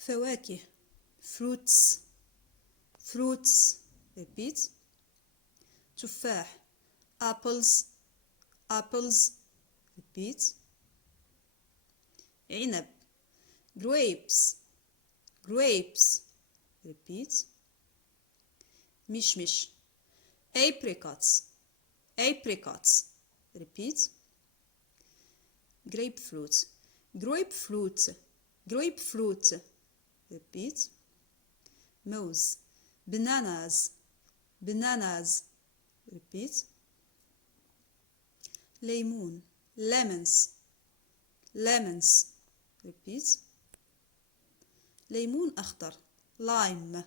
فواكه fruits fruits repeat تفاح apples apples repeat عنب grapes grapes repeat مشمش apricots apricots repeat grapefruit grapefruit grapefruit repeat موز bananas bananas repeat ليمون lemons lemons repeat ليمون أخضر lime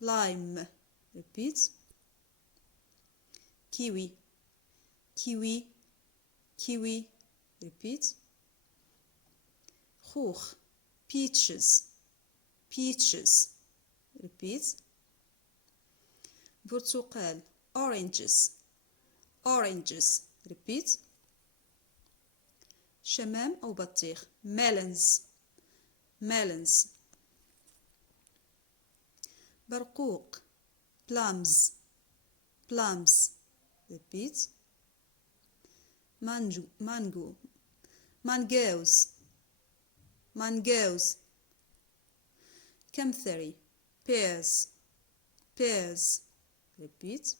lime repeat kiwi kiwi kiwi repeat خوخ peaches peaches repeat برتقال oranges oranges repeat شمام أو بطيخ melons melons برقوق plums plums repeat مانجو mangauz mangauz كمثري pears pears repeat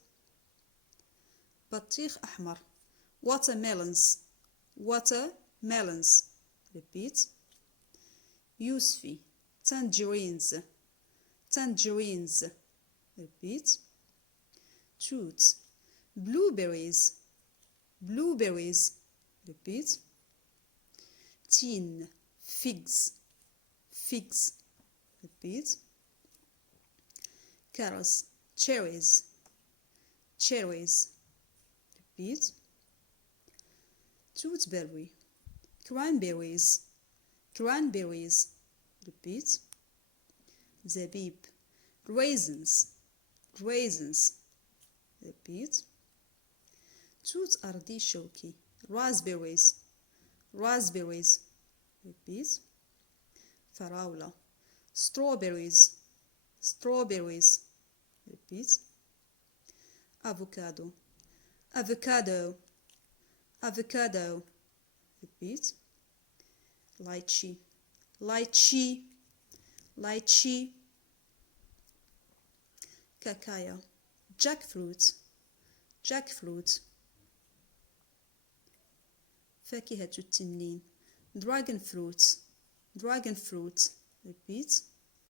بطيخ أحمر watamelanz watamelanz repeat يوسفي tangerines tangerines repeat توت blueberries blueberries repeat تين figs figs repeat carrots cherries cherries repeat toothberry cranberries cranberries repeat زبيب raisins raisins repeat توت أرضي شوكي raspberries raspberries repeat فراولة strawberries strawberries repeat avocado avocado avocado repeat lychee lychee lychee كاكايا jackfruit jackfruit فاكهة التنين dragon fruit dragon fruit repeat